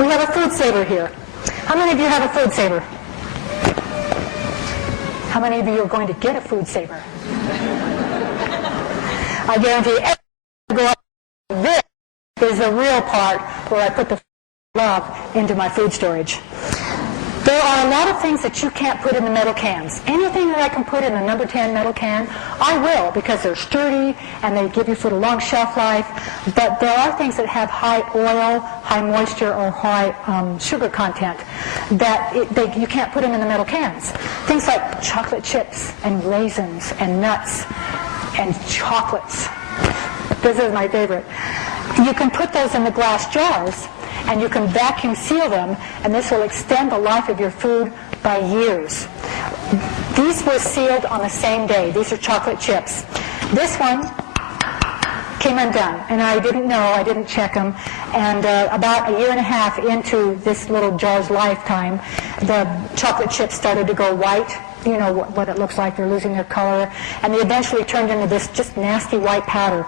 We have a food saver here. How many of you have a food saver? How many of you are going to get a food saver? I guarantee you, go up. This is the real part where I put the love into my food storage. There are a lot of things that you can't put in the metal cans. Anything that I can put in a number 10 metal can, I will, because they're sturdy and they give your food a long shelf life. But there are things that have high oil, high moisture, or high sugar content that you can't put them in the metal cans. Things like chocolate chips and raisins and nuts and chocolates. This is my favorite. You can put those in the glass jars, and you can vacuum seal them, and this will extend the life of your food by years. These were sealed on the same day. These are chocolate chips. This one came undone, and I didn't know, I didn't check them, and about a year and a half into this little jar's lifetime, the chocolate chips started to go white. You know what it looks like, they're losing their color, and they eventually turned into this just nasty white powder.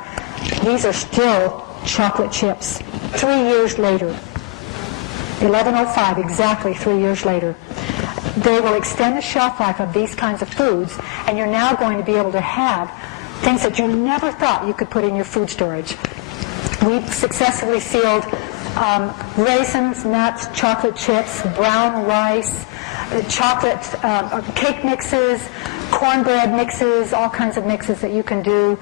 These are still chocolate chips 3 years later. 1105, exactly 3 years later. They will extend the shelf life of these kinds of foods, and you're now going to be able to have things that you never thought you could put in your food storage. We've successfully sealed raisins, nuts, chocolate chips, brown rice, chocolate cake mixes, cornbread mixes, all kinds of mixes that you can do.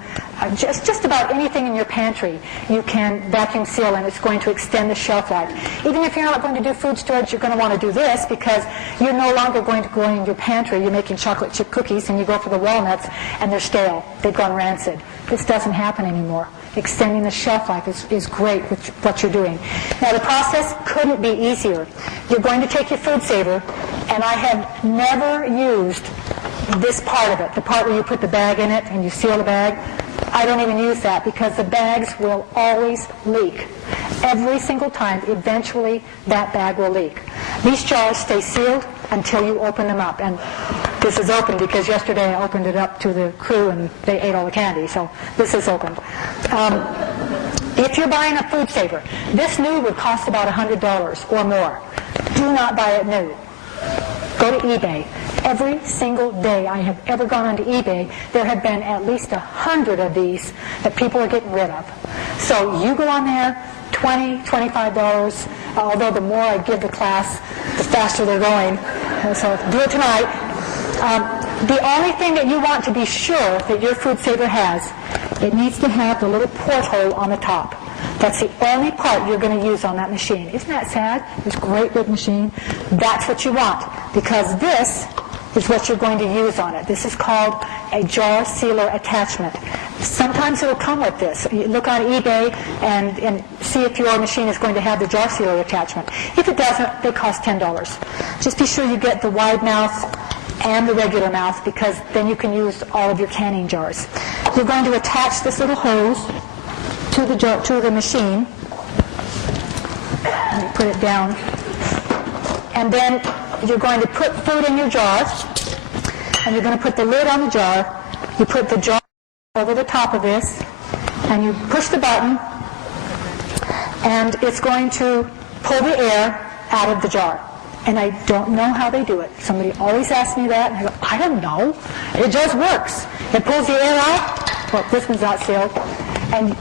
Just about anything in your pantry you can vacuum seal, and it's going to extend the shelf life. Even if you're not going to do food storage, you're going to want to do this, because you're no longer going to go in your pantry. You're making chocolate chip cookies and you go for the walnuts and they're stale. They've gone rancid. This doesn't happen anymore. Extending the shelf life is great with what you're doing. Now, the process couldn't be easier. You're going to take your food saver, and I have never used this part of it, the part where you put the bag in it and you seal the bag. I don't even use that, because the bags will always leak. Every single time, eventually, that bag will leak. These jars stay sealed until you open them up. And this is open because yesterday I opened it up to the crew and they ate all the candy, so this is open. If you're buying a food saver, this new would cost about $100 or more. Do not buy it new. Go to eBay. Every single day I have ever gone onto eBay, there have been at least 100 of these that people are getting rid of. So you go on there, $20, $25, although the more I give the class, the faster they're going. So do it tonight. The only thing that you want to be sure that your food saver has, it needs to have the little porthole on the top. That's the only part you're going to use on that machine. Isn't that sad? This great big machine. That's what you want, because this is what you're going to use on it. This is called a jar sealer attachment. Sometimes it'll come with this. You look on eBay and see if your machine is going to have the jar sealer attachment. If it doesn't, they cost $10. Just be sure you get the wide mouth and the regular mouth, because then you can use all of your canning jars. You're going to attach this little hose to the machine. Let me put it down. And then you're going to put food in your jar, and you're going to put the lid on the jar. You put the jar over the top of this, and you push the button, and it's going to pull the air out of the jar. And I don't know how they do it. Somebody always asks me that, and I go, I don't know. It just works. It pulls the air out. Well, this one's not sealed. And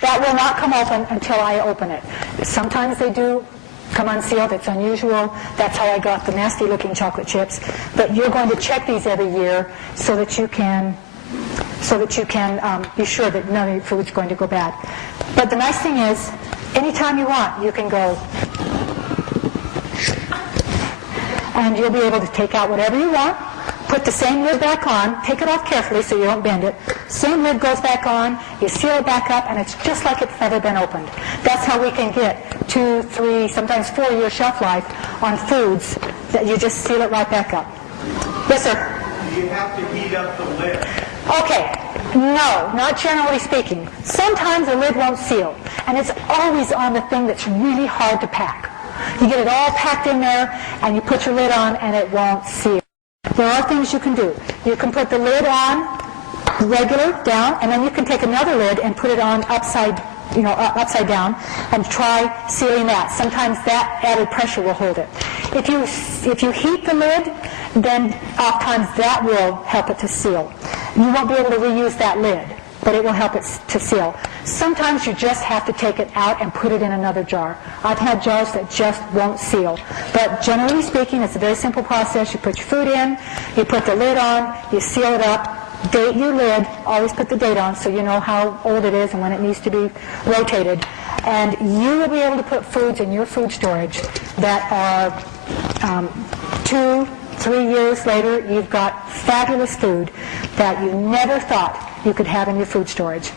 that will not come open until I open it. Sometimes they do come unsealed. It's unusual. That's how I got the nasty-looking chocolate chips. But you're going to check these every year so that you can be sure that none of your food's going to go bad. But the nice thing is, anytime you want, you can go, and you'll be able to take out whatever you want, put the same lid back on, take it off carefully so you don't bend it. Same lid goes back on, you seal it back up, and it's just like it's never been opened. That's how we can get 2, 3, sometimes 4-year shelf life on foods that you just seal it right back up. Yes, sir? You have to heat up the lid. Okay. No, not generally speaking. Sometimes the lid won't seal, and it's always on the thing that's really hard to pack. You get it all packed in there, and you put your lid on, and it won't seal. There are things you can do. You can put the lid on regular, down, and then you can take another lid and put it on upside upside down, and try sealing that. Sometimes that added pressure will hold it. If you heat the lid, then oftentimes that will help it to seal. You won't be able to reuse that lid, but it will help it to seal. Sometimes you just have to take it out and put it in another jar. I've had jars that just won't seal. But generally speaking, it's a very simple process. You put your food in, you put the lid on, you seal it up, date your lid, always put the date on so you know how old it is and when it needs to be rotated. And you will be able to put foods in your food storage that are 2-3 years later, you've got fabulous food that you never thought you could have in your food storage.